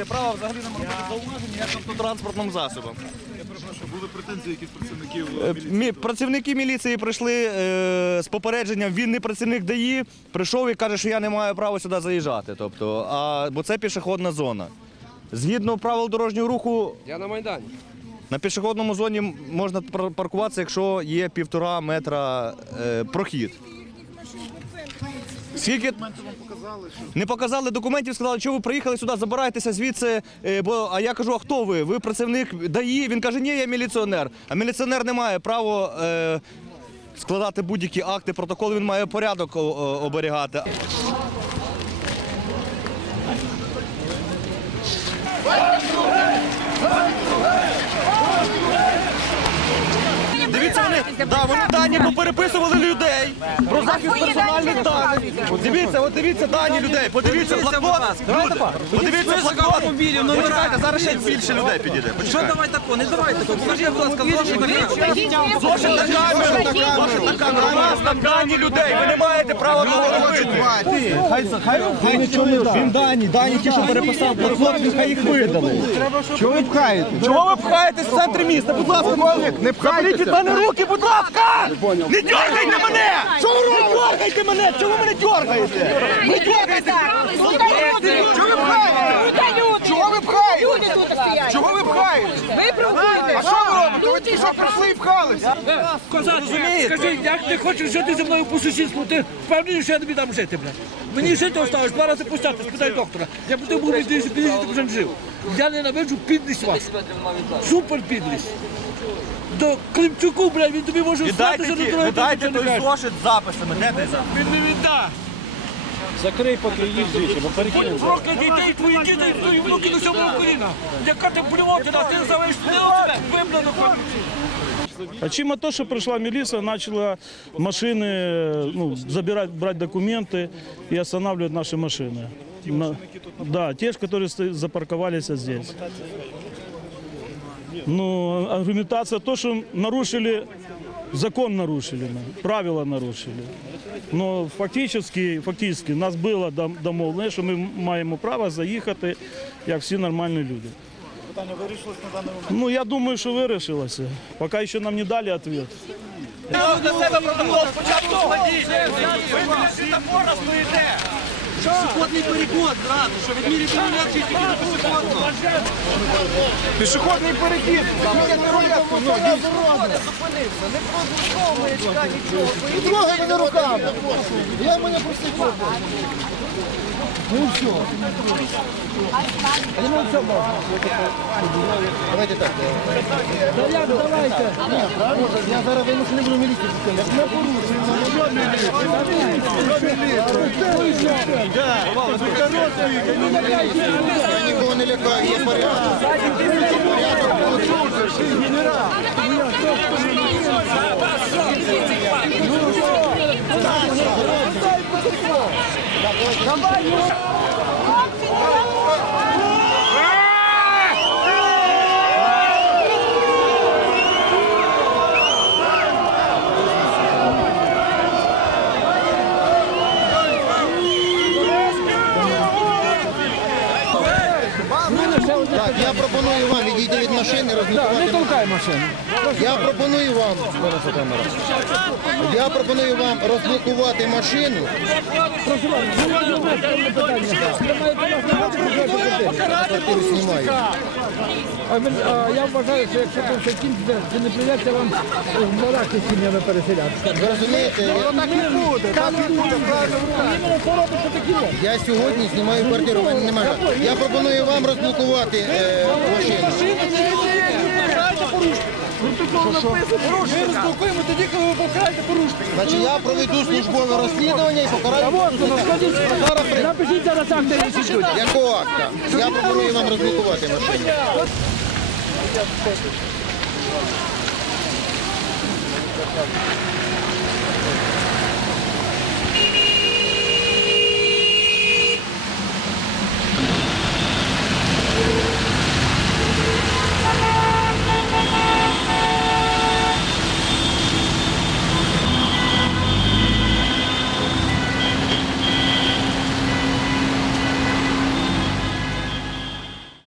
маєте права взагалі нам робити зауваження як автотранспортним. Я перепрошую, були претензії якісь працівників Е, міліції? Працівники міліції прийшли е, з попередженням. Він не працівник ДАІ, прийшов і каже, що я не маю права сюди заїжджати. Тобто, а, бо це пішохідна зона. Згідно правил дорожнього руху, Я на Майдані. на пішохідному зоні можна пар- паркуватися, якщо є півтора метра е, прохід. Скільки не показали документів, сказали, що ви приїхали сюди, забирайтеся звідси. е, Бо а я кажу, а хто ви? Ви працівник ДАІ? Він каже, ні, я міліціонер. А міліціонер не має права е, складати будь-які акти, протоколи. Він має порядок оберігати. Дивіться, вони, да, вони дані попереписували людей про захист персональних даних. От дивіться, от дивіться дані людей. Подивіться, блокнот. Люди, Подивіться блокнот. автомобілів, номера. Почекайте, зараз ще більше людей підійде. Що Почекайте. давай тако? Не давай тако. Скажи, будь ласка, зошит на камеру. Зошит на камеру, зошит на камеру. У нас там дані людей. Ви не маєте права того робити. Хай, хай, хай нічого не Він дані, дані ті, що переписав блокнот, він хай їх видали. Чого ви пхаєте? Чого ви пхаєтесь в центрі міста? Будь ласка, Не Заберіть від мене руки, будь ласка! Не дергайте мене! Ви? Не дергайте мене! Чого ви мене дергаєте? Не дергайте! Чого ви пхаєте? Чого ви пхаєте? Чого ви пхаєте? Ви провокуєте. А що ви робите? Ви тільки що прийшли і пхалися. Скажи, як ти хочеш жити зі мною по сусідству, ти впевнений, що я тобі дам жити, блядь? Мені жити оставиш, два рази пустяти, спитай доктора. Я б ти був підлість, підлість, ти вже не жив. Я ненавиджу підлість вас. Супер підлість. До Климчуку, блядь, він тобі може Віддайте, стати, ті- що віддайте той зошит з записами. Де той запис? Він не віддасть. Закрий, поки їх звідси, бо перекинемо. Проклят дітей, твої діти, твої внуки до сьомого коліна. Яка ти блювотина, ти називаєш тебе, виблено. А чим то, що прийшла міліція, почала машини ну, забирати, брати документи і встановлювати наші машини. На, да, те, які стоят- запарковались здесь. Ну, аргументация то, что нарушили, закон нарушили, ну, правила нарушили. Но фактически, фактически нас було дом- домовлено, що ми маємо право заїхати, як всі нормальні люди. питання вирішилось на даний момент. Ну, я думаю, що вирішилося. Поки ще нам не дали відповідь. До себе протокол спочатку складіть. Ви біля світофора стоїте. Пішохідний переход, зразу, що відмірі перевірки тільки на пішохідну. Пішохідний перехід. Не трогай мене руками. Я мене просив. Ну все. Ну все можна. Давайте так. Да як давайте? Ні, правильно. Я зараз вимушений буду міліцію зупинити. Не порушуємо. Я нікого не лякаю, є порядок. Так, я пропоную вам відійти від машини, розблокувати. Не толкай машину. Я пропоную вам. Я пропоную вам розблокувати машину. Квартиру знімаю. Я вважаю, що якщо це все кінчиться, то не прийдеться вам в бараки з сім'ями переселятися. Ви розумієте, я, Так не буде, так не буде, я сьогодні знімаю квартиру, в мене немає. Я пропоную вам розблокувати е, машину. Ми розблокуємо тоді, коли ви покараєте порушника. Значить, я проведу службове розслідування і покараю. Напишіть зараз акти інститут. Якого акта? Я пропоную вам розблокувати машину. やって。